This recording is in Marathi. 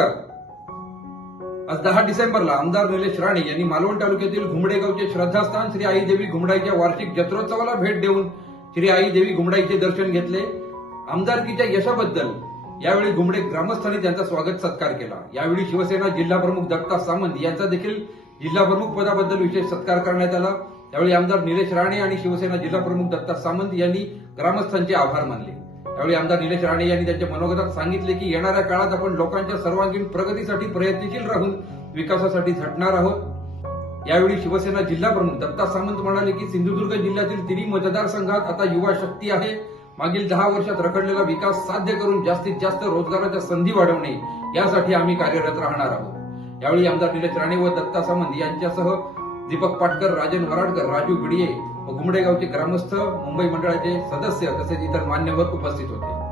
आज दहा डिसेंबरला आमदार निलेश राणे यांनी मालवण तालुक्यातील घुमडेगावचे श्रद्धास्थान श्री आई देवी घुमडाईच्या वार्षिक जत्रोत्सवाला भेट देऊन श्री आई देवी घुमडाईचे दर्शन घेतले. आमदारकीच्या यशाबद्दल यावेळी घुमडे ग्रामस्थांनी त्यांचा स्वागत सत्कार केला. यावेळी शिवसेना जिल्हा प्रमुख दत्ता सामंत यांचा देखील जिल्हा प्रमुख पदाबद्दल विशेष सत्कार करण्यात आला. त्यावेळी आमदार निलेश राणे आणि शिवसेना जिल्हा प्रमुख दत्ता सामंत यांनी ग्रामस्थांचे आभार मानले. यावेळी आमदार निलेश राणे यांनी त्यांच्या मनोगतात सांगितले की येणाऱ्या काळात आपण लोकांच्या सर्वांगीण प्रगतीसाठी प्रयत्नशील राहून विकासासाठी झटणार आहोत. यावेळी शिवसेना जिल्हा प्रमुख दत्ता सामंत म्हणाले की सिंधुदुर्ग जिल्ह्यातील तिन्ही मतदारसंघात आता युवा शक्ती आहे. मागील दहा वर्षात रखडलेला विकास साध्य करून जास्तीत जास्त रोजगाराच्या संधी वाढवणे यासाठी आम्ही कार्यरत राहणार आहोत. यावेळी आमदार निलेश राणे व दत्ता सामंत यांच्यासह दीपक पाटकर राजन वराडकर राजू बिडिये व घुमडेगावचे ग्रामस्थ मुंबई मंडळाचे सदस्य तसेच इतर मान्यवर उपस्थित होते.